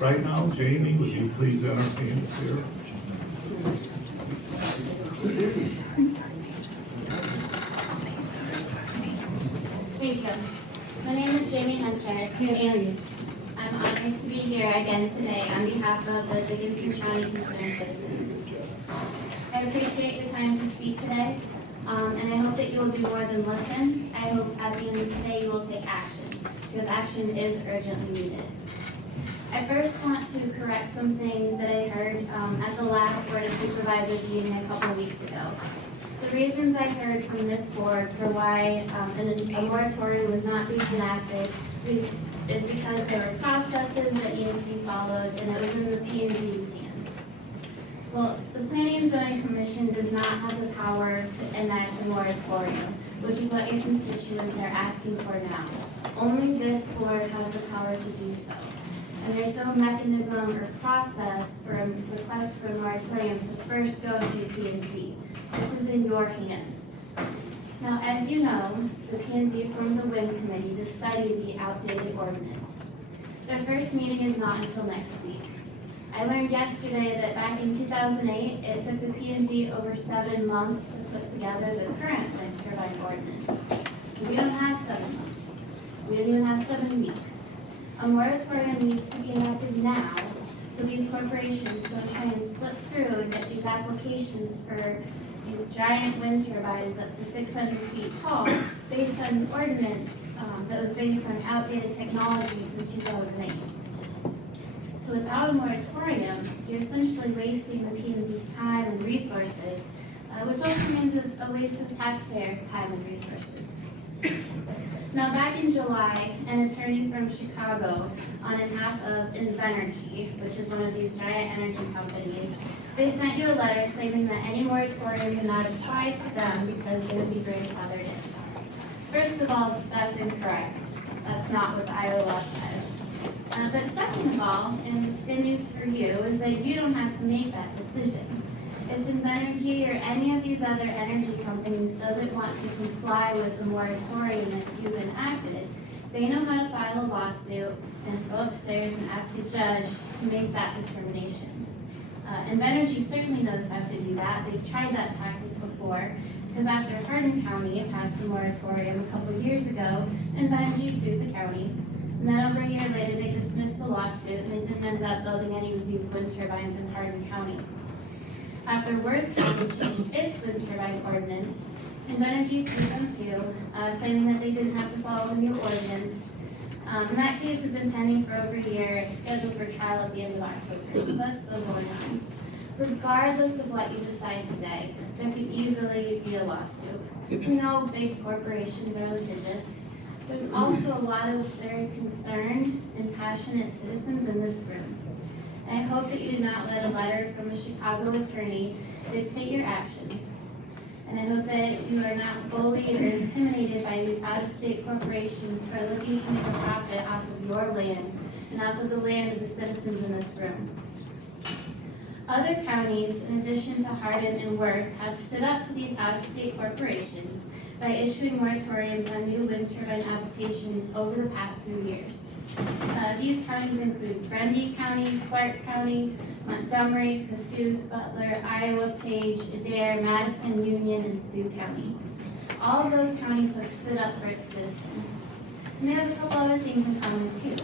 Right now, Jamie, would you please entertain us here? Thank you. My name is Jamie Hunter, and I'm honored to be here again today on behalf of the Dickinson County Concerned Citizens. I appreciate the time to speak today, and I hope that you will do more than listen. I hope at the end of today you will take action, because action is urgently needed. I first want to correct some things that I heard at the last Board of Supervisors meeting a couple of weeks ago. The reasons I heard from this board for why a moratorium was not being enacted is because there were processes that needed to be followed, and it was in the P&Z's hands. Well, the Planning and Zoning Commission does not have the power to enact a moratorium, which is what your constituents are asking for now. Only this board has the power to do so. And there's no mechanism or process for a request for a moratorium to first go through P&Z. This is in your hands. Now, as you know, the P&Z formed a WIN committee to study the outdated ordinance. Their first meeting is not until next week. I learned yesterday that back in 2008, it took the P&Z over 7 months to put together the current wind turbine ordinance. We don't have 7 months. We don't even have 7 weeks. A moratorium needs to be enacted now, so these corporations don't try and slip through and get these applications for these giant wind turbines up to 600 feet tall based on an ordinance that was based on outdated technology from 2008. So without a moratorium, you're essentially wasting the P&Z's time and resources, which also means a waste of taxpayer time and resources. Now, back in July, an attorney from Chicago, on behalf of Invenergy, which is one of these giant energy companies, they sent you a letter claiming that any moratorium would not apply to them because they would be grandfathered in. First of all, that's incorrect. That's not what the Iowa law says. But second of all, and good news for you, is that you don't have to make that decision. If Invenergy or any of these other energy companies doesn't want to comply with the moratorium that you've enacted, they know how to file a lawsuit and go upstairs and ask a judge to make that determination. Invenergy certainly knows how to do that. They've tried that tactic before, because after Hardin County passed the moratorium a couple years ago, Invenergy sued the county. And then over a year later, they dismissed the lawsuit and they didn't end up building any of these wind turbines in Hardin County. After Worth County changed its wind turbine ordinance, Invenergy sued them too, claiming that they didn't have to follow the new ordinance. And that case has been pending for over a year. It's scheduled for trial at the end of October, so that's still going on. Regardless of what you decide today, there could easily be a lawsuit. We know big corporations are litigious. There's also a lot of very concerned and passionate citizens in this room. And I hope that you do not let a letter from a Chicago attorney dictate your actions. And I hope that you are not bullied or intimidated by these out-of-state corporations who are looking to make a profit off of your land and off of the land of the citizens in this room. Other counties, in addition to Hardin and Worth, have stood up to these out-of-state corporations by issuing moratoriums on new wind turbine applications over the past 3 years. These counties include Grundy County, Clark County, Montgomery, Kossuth, Butler, Iowa, Page, Adair, Madison, Union, and Sioux County. All of those counties have stood up for its citizens. And they have a couple other things in common too.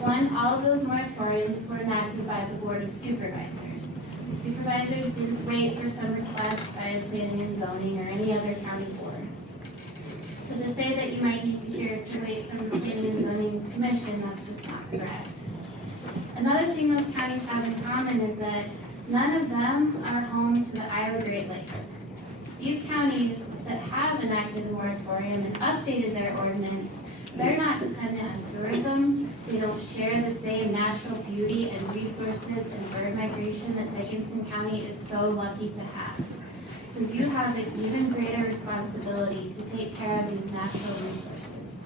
One, all of those moratoriums were enacted by the Board of Supervisors. The supervisors didn't wait for some request by the Planning and Zoning or any other county board. So to say that you might need to hear to wait from the Planning and Zoning Commission, that's just not correct. Another thing those counties have in common is that none of them are home to the Iowa Great Lakes. These counties that have enacted a moratorium and updated their ordinance, they're not dependent on tourism. They don't share the same natural beauty and resources and bird migration that Dickinson County is so lucky to have. So you have an even greater responsibility to take care of these natural resources.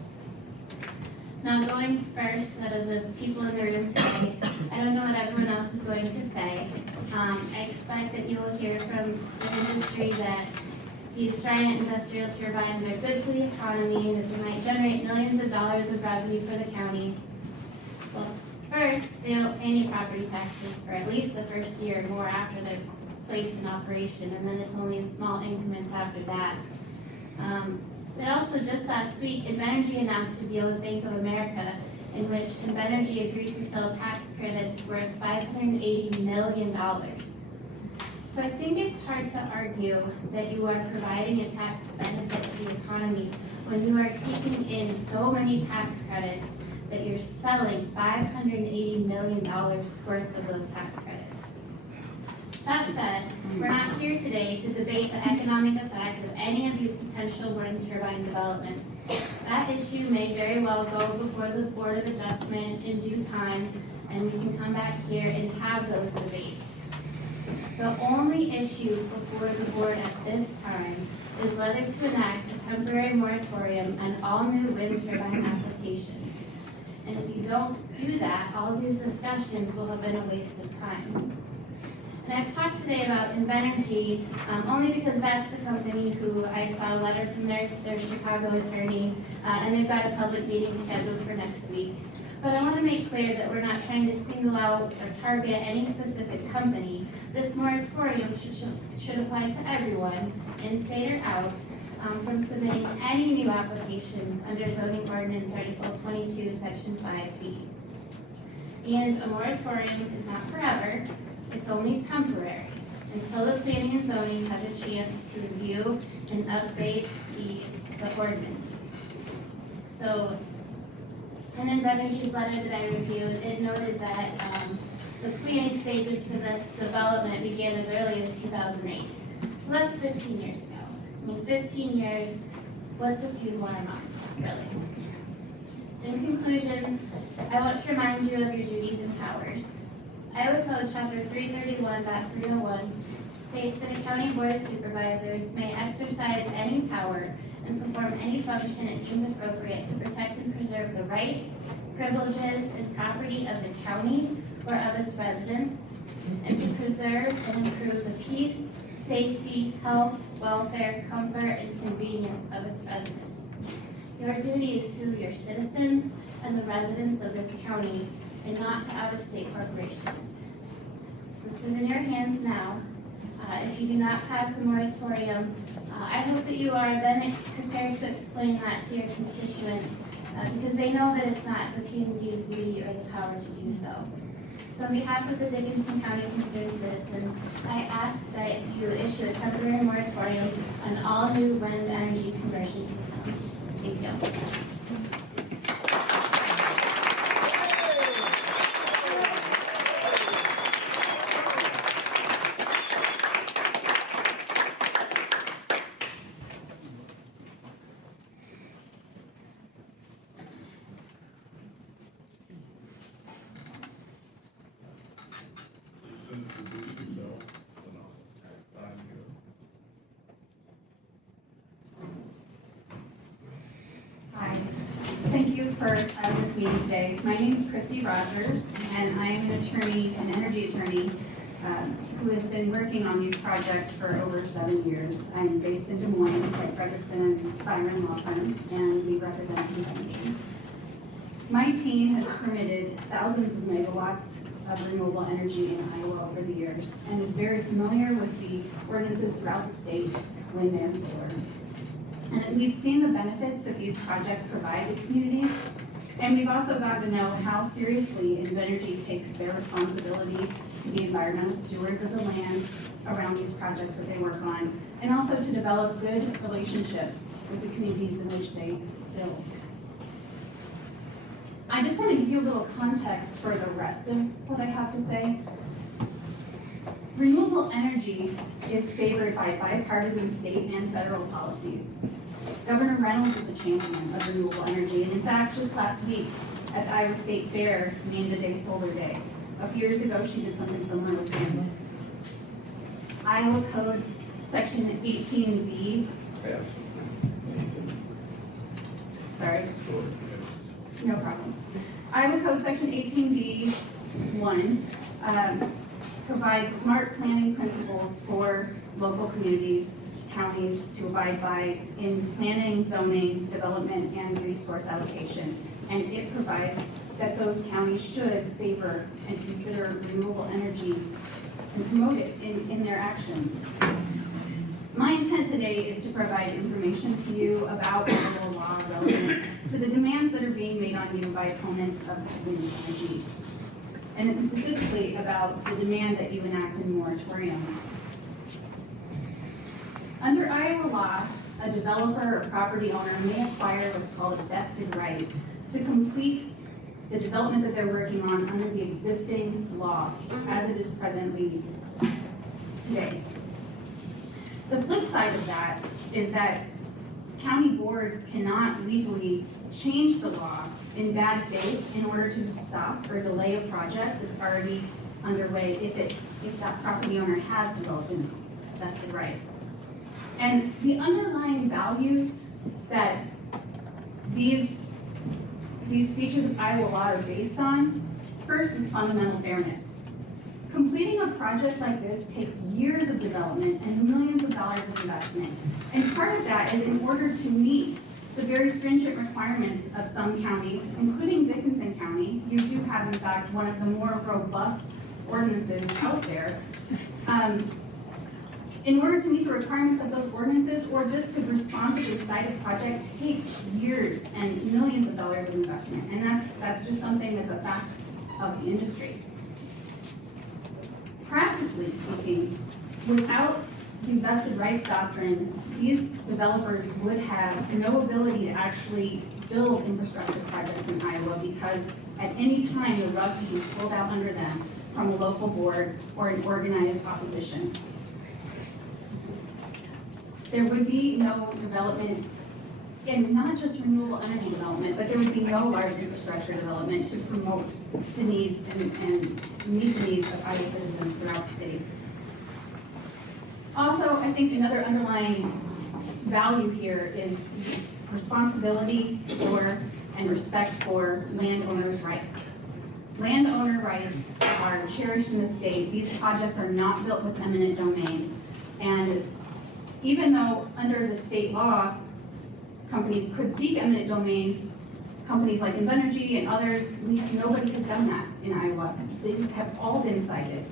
Now, going first out of the people in the room today, I don't know what everyone else is going to say. I expect that you will hear from the industry that these giant industrial turbines are good for the economy, that they might generate millions of dollars of revenue for the county. Well, First, they don't pay any property taxes for at least the first year or more after they're placed in operation, and then it's only in small increments after that. But also, just last week, Invenergy announced a deal with Bank of America in which Invenergy agreed to sell tax credits worth $580 million. So I think it's hard to argue that you are providing a tax benefit to the economy when you are taking in so many tax credits that you're selling $580 million worth of those tax credits. That said, we're not here today to debate the economic effect of any of these potential wind turbine developments. That issue may very well go before the Board of Adjustment in due time, and we can come back here and have those debates. The only issue before the board at this time is whether to enact a temporary moratorium on all new wind turbine applications. And if you don't do that, all of these discussions will have been a waste of time. And I've talked today about Invenergy only because that's the company who I saw a letter from their Chicago attorney, and they've got a public meeting scheduled for next week. But I want to make clear that we're not trying to single out or target any specific company. This moratorium should apply to everyone, in-state or out, from submitting any new applications under zoning ordinance Article 22, Section 5D. And a moratorium is not forever, it's only temporary, until the planning and zoning has a chance to review and update the ordinance. So, in Invenergy's letter that I reviewed, it noted that the planning stages for this development began as early as 2008. So that's 15 years ago. I mean, 15 years, what's a few more months, really? In conclusion, I want to remind you of your duties and powers. Iowa Code Chapter 331.301 states that a county board of supervisors may exercise any power and perform any function it deems appropriate to protect and preserve the rights, privileges, and property of the county or of its residents, and to preserve and improve the peace, safety, health, welfare, comfort, and convenience of its residents. Your duty is to your citizens and the residents of this county, and not to out-of-state corporations. So this is in your hands now. If you do not pass the moratorium, I hope that you are then prepared to explain that to your constituents, because they know that it's not the P&Z's duty or the power to do so. So on behalf of the Dickinson County concerned citizens, I ask that you issue a temporary moratorium on all new wind energy conversion systems. Thank you. Thank you for this meeting today. My name is Christy Rogers, and I am an energy attorney who has been working on these projects for over 7 years. I'm based in Des Moines, like Frederickson and Byron Law Firm, and we represent Invenergy. My team has permitted thousands of megawatts of renewable energy in Iowa over the years, and is very familiar with the ordinances throughout the state, wind and solar. And we've seen the benefits that these projects provide to communities, and we've also gotten to know how seriously Invenergy takes their responsibility to be environmental stewards of the land around these projects that they work on, and also to develop good relationships with the communities in which they build. I just want to give you a little context for the rest of what I have to say. Renewable energy is favored by bipartisan state and federal policies. Governor Reynolds is a champion of renewable energy, and in fact, just last week at the Iowa State Fair, named the day Solar Day. A few years ago, she did something similar with wind. Iowa Code Section 18B. Yes. Sorry. No problem. Iowa Code Section 18B1 provides smart planning principles for local communities, counties to abide by in planning, zoning, development, and resource allocation. And it provides that those counties should favor and consider renewable energy and promote it in their actions. My intent today is to provide information to you about Iowa law relevant to the demands that are being made on you by opponents of renewable energy, and specifically about the demand that you enact a moratorium. Under Iowa law, a developer or property owner may acquire what's called a vested right to complete the development that they're working on under the existing law as it is presently today. The flip side of that is that county boards cannot legally change the law in bad faith in order to stop or delay a project that's already underway if that property owner has developed a vested right. And the underlying values that these features of Iowa law are based on, first is fundamental fairness. Completing a project like this takes years of development and millions of dollars of investment. And part of that is in order to meet the very stringent requirements of some counties, including Dickinson County. You do have, in fact, one of the more robust ordinances out there. In order to meet the requirements of those ordinances, or just to responsibly cite a project, takes years and millions of dollars of investment. And that's just something that's a fact of the industry. Practically speaking, without the vested rights doctrine, these developers would have no ability to actually build infrastructure projects in Iowa, because at any time the rug can be pulled out under them from a local board or an organized opposition. There would be no development in not just renewable energy development, but there would be no large infrastructure development to promote the needs and meet the needs of Iowa citizens throughout the state. Also, I think another underlying value here is responsibility for and respect for landowners' rights. Landowner rights are cherished in the state. These projects are not built with eminent domain. And even though under the state law, companies could seek eminent domain, companies like Invenergy and others, nobody has done that in Iowa. These have all been cited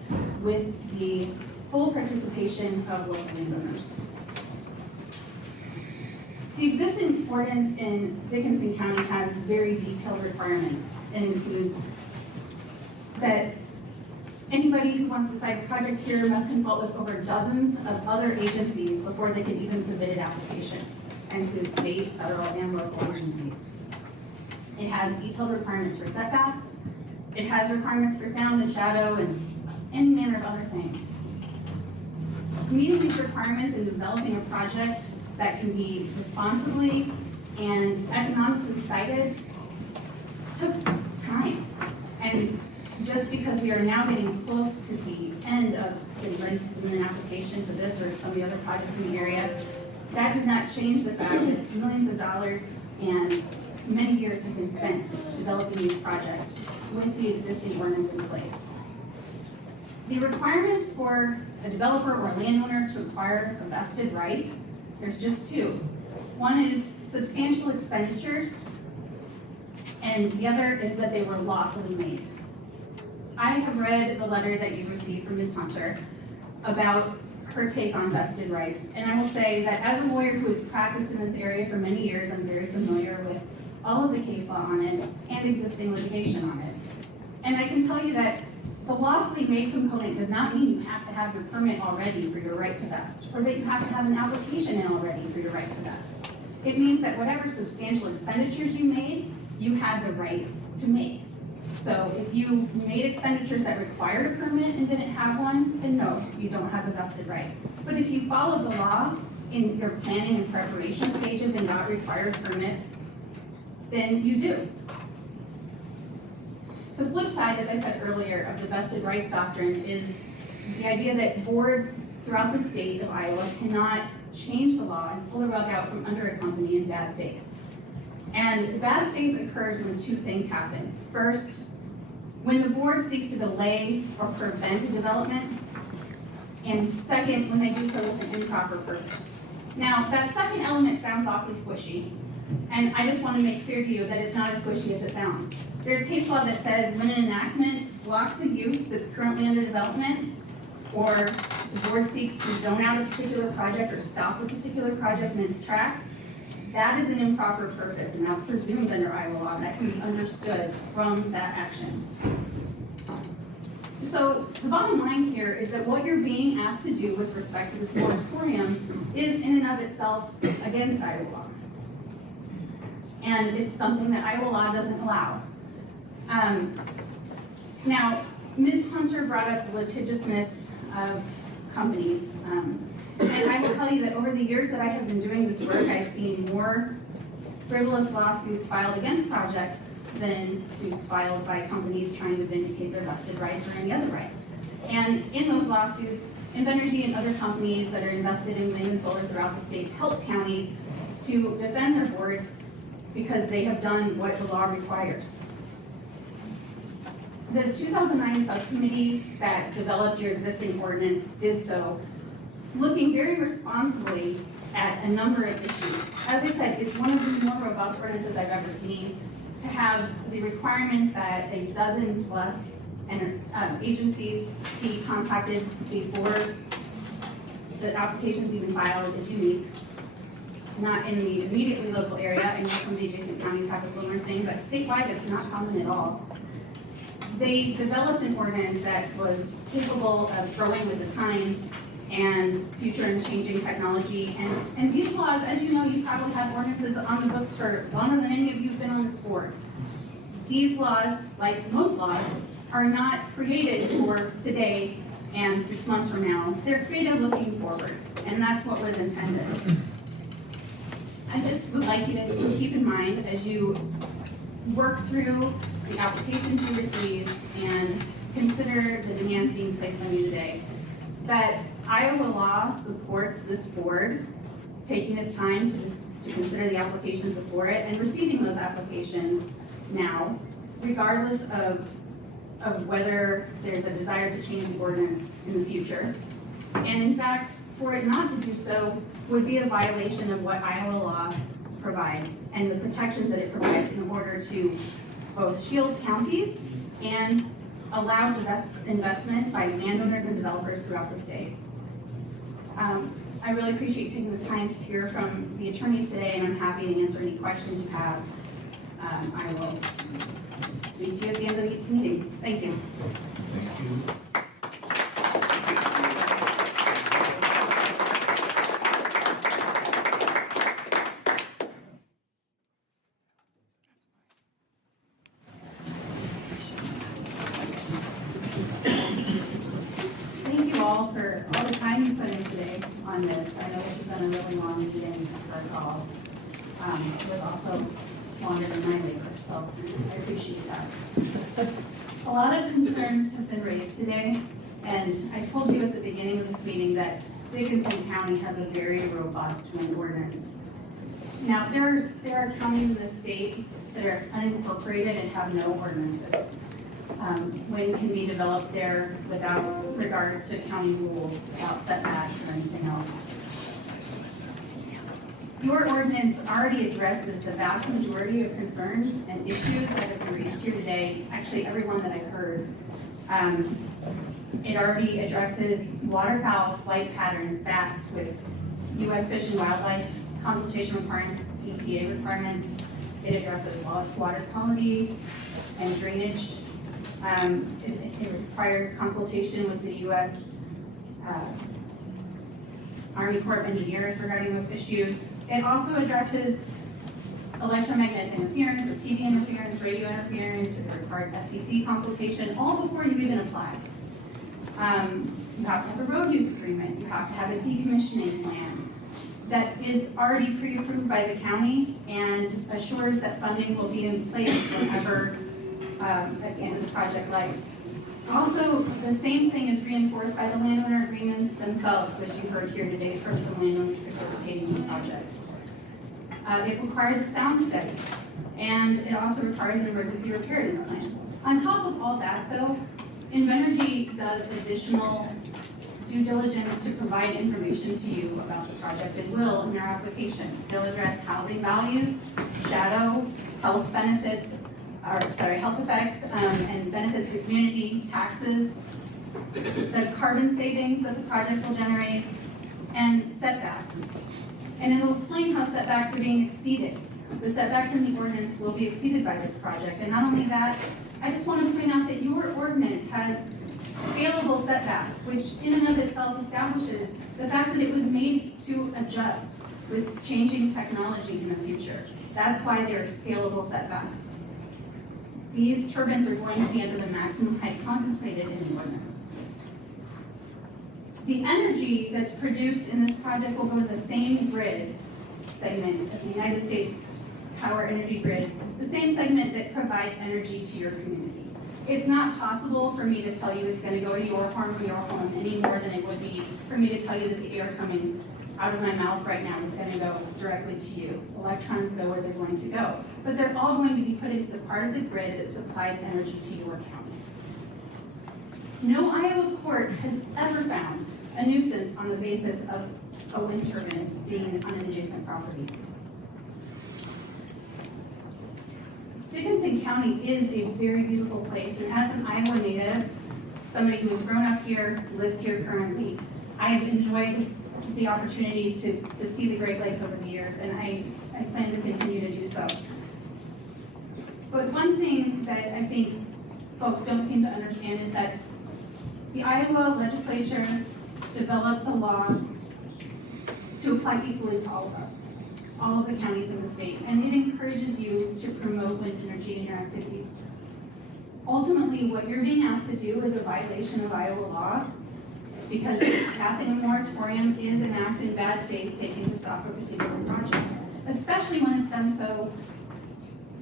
with the full participation of local landowners. The existing ordinance in Dickinson County has very detailed requirements. It includes that anybody who wants to cite a project here must consult with over dozens of other agencies before they can even submit an application. That includes state, federal, and local agencies. It has detailed requirements for setbacks. It has requirements for sound and shadow and any manner of other things. Meeting these requirements and developing a project that can be responsibly and economically sited took time. And just because we are now getting close to the end of getting ready to submit an application for this or some of the other projects in the area, that does not change the fact that millions of dollars and many years have been spent developing these projects with the existing ordinance in place. The requirements for a developer or a landowner to acquire a vested right, there's just two. One is substantial expenditures, and the other is that they were lawfully made. I have read the letter that you received from Ms. Hunter about her take on vested rights, and I will say that as a lawyer who has practiced in this area for many years, I'm very familiar with all of the case law on it and existing litigation on it. And I can tell you that the lawfully made component does not mean you have to have your permit already for your right to vest, or that you have to have an application in already for your right to vest. It means that whatever substantial expenditures you made, you had the right to make. So if you made expenditures that required a permit and didn't have one, then no, you don't have a vested right. But if you followed the law in your planning and preparation stages and got required permits, then you do. The flip side, as I said earlier, of the vested rights doctrine is the idea that boards throughout the state of Iowa cannot change the law and pull the rug out from under a company in bad faith. And bad faith occurs when two things happen. First, when the board seeks to delay or prevent a development, and second, when they do so with an improper purpose. Now, that second element sounds awfully squishy, And I just want to make clear to you that it's not as squishy as it sounds. There's case law that says when an enactment blocks a use that's currently under development, or the board seeks to zone out a particular project or stop a particular project in its tracks, that is an improper purpose, and that's presumed under Iowa law. That can be understood from that action. So the bottom line here is that what you're being asked to do with respect to this moratorium is in and of itself against Iowa law. And it's something that Iowa law doesn't allow. Now, Ms. Hunter brought up the litigiousness of companies. And I will tell you that over the years that I have been doing this work, I've seen more frivolous lawsuits filed against projects than suits filed by companies trying to vindicate their vested rights or any other rights. And in those lawsuits, Invenergy and other companies that are invested in wind and solar throughout the states help counties to defend their boards because they have done what the law requires. The 2009 subcommittee that developed your existing ordinance did so looking very responsibly at a number of issues. As I said, it's one of the more robust ordinances I've ever seen to have the requirement that a dozen plus agencies be contacted before the application's even filed is unique. Not in the immediately local area. I know some of the adjacent counties have a similar thing, but statewide it's not common at all. They developed an ordinance that was capable of growing with the times and future and changing technology. And these laws, as you know, you probably have ordinances on the books for longer than any of you have been on this board. These laws, like most laws, are not created for today and 6 months from now. They're created looking forward, and that's what was intended. I just would like you to keep in mind as you work through the applications you received and consider the demands being placed on you today, that Iowa law supports this board taking its time to consider the applications before it and receiving those applications now, regardless of whether there's a desire to change the ordinance in the future. And in fact, for it not to do so would be a violation of what Iowa law provides and the protections that it provides in order to both shield counties and allow investment by landowners and developers throughout the state. I really appreciate taking the time to hear from the attorneys today, and I'm happy to answer any questions you have. I will speak to you at the end of the meeting. Thank you. Thank you. Thank you all for all the time you put in today on this. I know this has been a really long meeting for us all. It was also longer than my labor, so I appreciate that. A lot of concerns have been raised today, and I told you at the beginning of this meeting that Dickinson County has a very robust wind ordinance. Now, there are counties in the state that are unincorporated and have no ordinances. Wind can be developed there without regard to county rules, without setbacks or anything else. Your ordinance already addresses the vast majority of concerns and issues that have been raised here today, actually everyone that I've heard. It already addresses waterfowl flight patterns, bats with U.S. Fish and Wildlife consultation requirements, EPA requirements. It addresses water quality and drainage. It requires consultation with the U.S. Army Corps of Engineers regarding those issues. It also addresses electromagnetic interference or TV interference, radio interference. It requires FCC consultation, all before you even apply. You have to have a road use agreement. You have to have a decommissioning plan that is already pre-approved by the county and assures that funding will be in place whenever it ends project life. Also, the same thing is reinforced by the landowner agreements themselves, which you heard here today from some landowners participating in this project. It requires a sound study, and it also requires an emergency preparedness plan. On top of all that, though, Invenergy does additional due diligence to provide information to you about the project and will in their application. They'll address housing values, shadow, health benefits, health effects, and benefits to the community, taxes, the carbon savings that the project will generate, and setbacks. And it'll explain how setbacks are being exceeded. The setbacks in the ordinance will be exceeded by this project. And not only that, I just want to point out that your ordinance has scalable setbacks, which in and of itself establishes the fact that it was made to adjust with changing technology in the future. That's why there are scalable setbacks. These turbines are going to be under the maximum height contemplated in the ordinance. The energy that's produced in this project will go to the same grid segment of the United States Power Energy Grid, the same segment that provides energy to your community. It's not possible for me to tell you it's going to go to your farm or your home any more than it would be for me to tell you that the air coming out of my mouth right now is going to go directly to you. Electrons go where they're going to go. But they're all going to be put into the part of the grid that supplies energy to your county. No Iowa court has ever found a nuisance on the basis of a wind turbine being on an adjacent property. Dickinson County is a very beautiful place, and as an Iowa native, somebody who has grown up here, lives here currently, I have enjoyed the opportunity to see the Great Lakes over the years, and I plan to continue to do so. But one thing that I think folks don't seem to understand is that the Iowa legislature developed a law to apply equally to all of us, all of the counties in the state, and it encourages you to promote wind energy in your activities. Ultimately, what you're being asked to do is a violation of Iowa law, because passing a moratorium is an act in bad faith taken to stop a particular project, especially when it's done so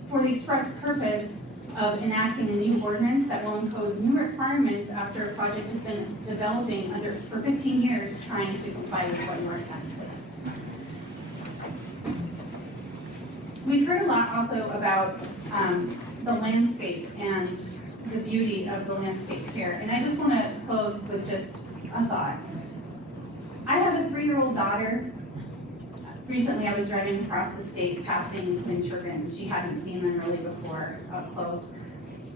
for the express purpose of enacting a new ordinance that will impose new requirements after a project has been developing for 15 years trying to comply with what you already have in place. We've heard a lot also about the landscape and the beauty of the landscape here, and I just want to close with just a thought. I have a 3-year-old daughter. Recently, I was driving across the state passing wind turbines. She hadn't seen them really before up close,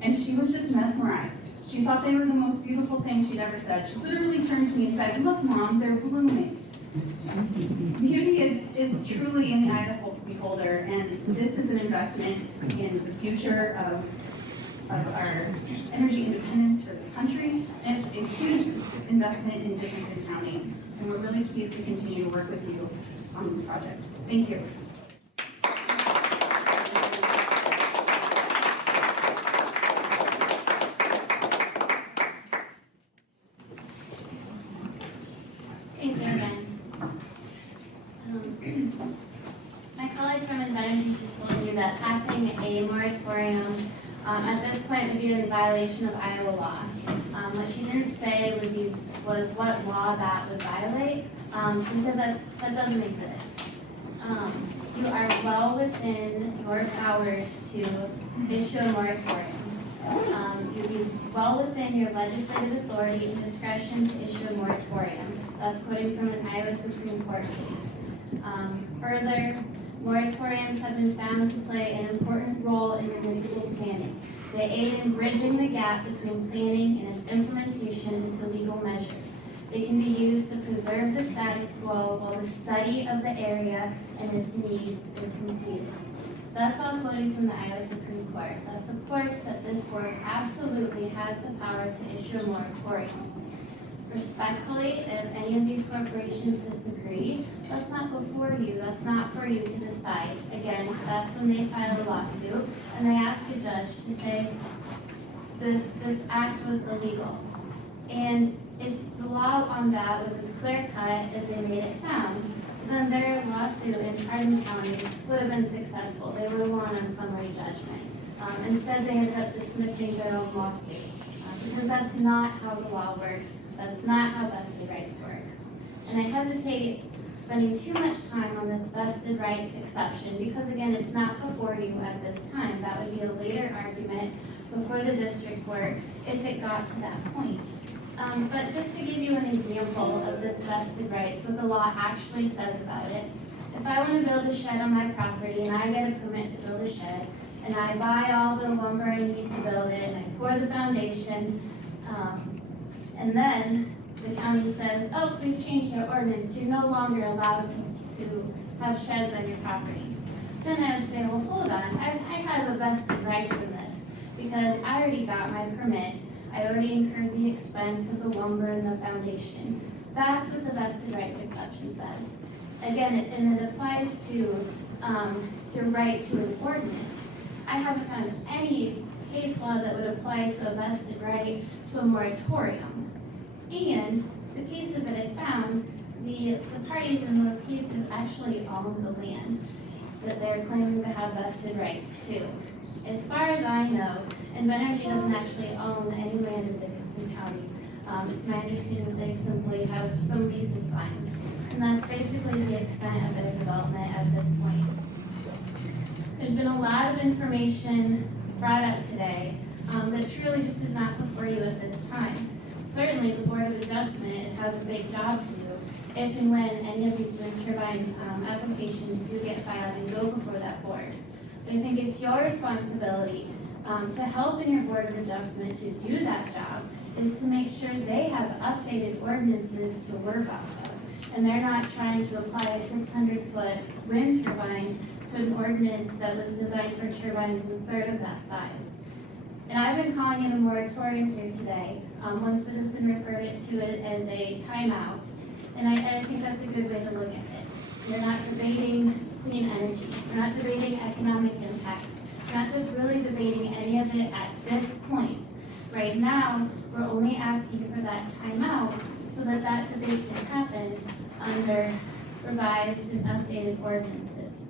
and she was just mesmerized. She thought they were the most beautiful thing she'd ever said. She literally turned to me and said, "Look, Mom, they're blooming." Beauty is truly in the eye of the beholder, and this is an investment in the future of our energy independence for the country, and it's a huge investment in Dickinson County, and we're really pleased to continue to work with you on this project. Thank you. Thank you again. My colleague from Energy just told you that passing a moratorium at this point would be in violation of Iowa law. What she didn't say was what law that would violate, because that doesn't exist. You are well within your powers to issue a moratorium. You'd be well within your legislative authority and discretion to issue a moratorium. That's quoting from an Iowa Supreme Court case. Further, moratoriums have been found to play an important role in municipal planning. They aid in bridging the gap between planning and its implementation into legal measures. They can be used to preserve the status quo while the study of the area and its needs is completed. That's all quoting from the Iowa Supreme Court. That supports that this board absolutely has the power to issue a moratorium. Respectfully, if any of these corporations disagree, that's not before you. That's not for you to decide. Again, that's when they file a lawsuit and they ask a judge to say this act was illegal. And if the law on that was as clear cut as they made it sound, then their lawsuit in Turbine County would have been successful. They would have won on summary judgment. Instead, they ended up dismissing their own lawsuit because that's not how the law works. That's not how vested rights work. And I hesitate spending too much time on this vested rights exception because, again, it's not before you at this time. That would be a later argument before the district court if it got to that point. But just to give you an example of this vested rights, what the law actually says about it, if I want to build a shed on my property and I get a permit to build a shed, and I buy all the lumber I need to build it, and I pour the foundation, and then the county says, oh, we've changed our ordinance, you're no longer allowed to have sheds on your property. Then I would say, well, hold on, I have a vested rights in this, because I already got my permit, I already incurred the expense of the lumber and the foundation. That's what the vested rights exception says. Again, and it applies to your right to an ordinance. I haven't found any case law that would apply to a vested right to a moratorium. And the cases that I found, the parties in those cases actually own the land that they're claiming to have vested rights to. As far as I know, Invenergy doesn't actually own any land in Dickinson County. It's my understanding that they simply have some leases signed. And that's basically the extent of their development at this point. There's been a lot of information brought up today that truly just is not before you at this time. Certainly, the Board of Adjustment has a big job to do if and when any of these wind turbine applications do get filed and go before that board. But I think it's your responsibility to help in your Board of Adjustment to do that job is to make sure they have updated ordinances to work off of. And they're not trying to apply a 600-foot wind turbine to an ordinance that was designed for turbines a third of that size. And I've been calling it a moratorium here today. One citizen referred to it as a timeout. And I think that's a good way to look at it. We're not debating clean energy. We're not debating economic impacts. We're not really debating any of it at this point. Right now, we're only asking for that timeout so that that debate can happen under revised and updated ordinances.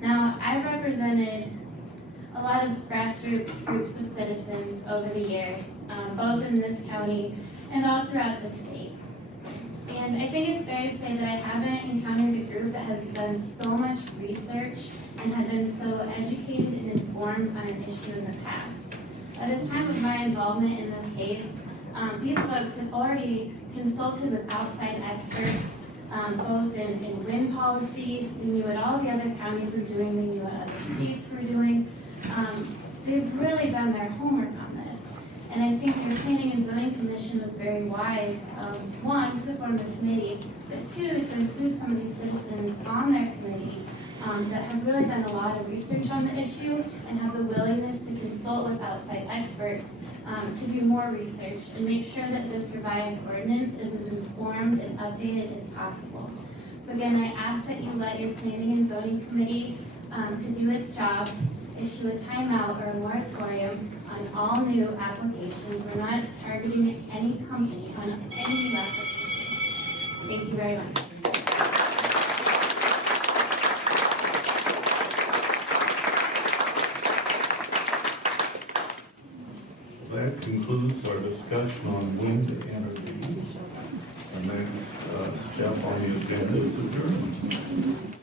Now, I've represented a lot of grassroots groups of citizens over the years, both in this county and all throughout the state. And I think it's fair to say that I haven't encountered a group that has done so much research and had been so educated and informed on an issue in the past. At the time of my involvement in this case, these folks had already consulted with outside experts, both in wind policy. They knew what all the other counties were doing. They knew what other states were doing. They've really done their homework on this. And I think their Planning and Zoning Commission was very wise, one, to form the committee, but two, to include some of these citizens on their committee that have really done a lot of research on the issue and have the willingness to consult with outside experts to do more research and make sure that this revised ordinance is as informed and updated as possible. So again, I ask that you let your Planning and Zoning Committee to do its job, issue a timeout or a moratorium on all new applications. We're not targeting any company on any new applications. Thank you very much. That concludes our discussion on wind energy. Our next step on the agenda is adjournment.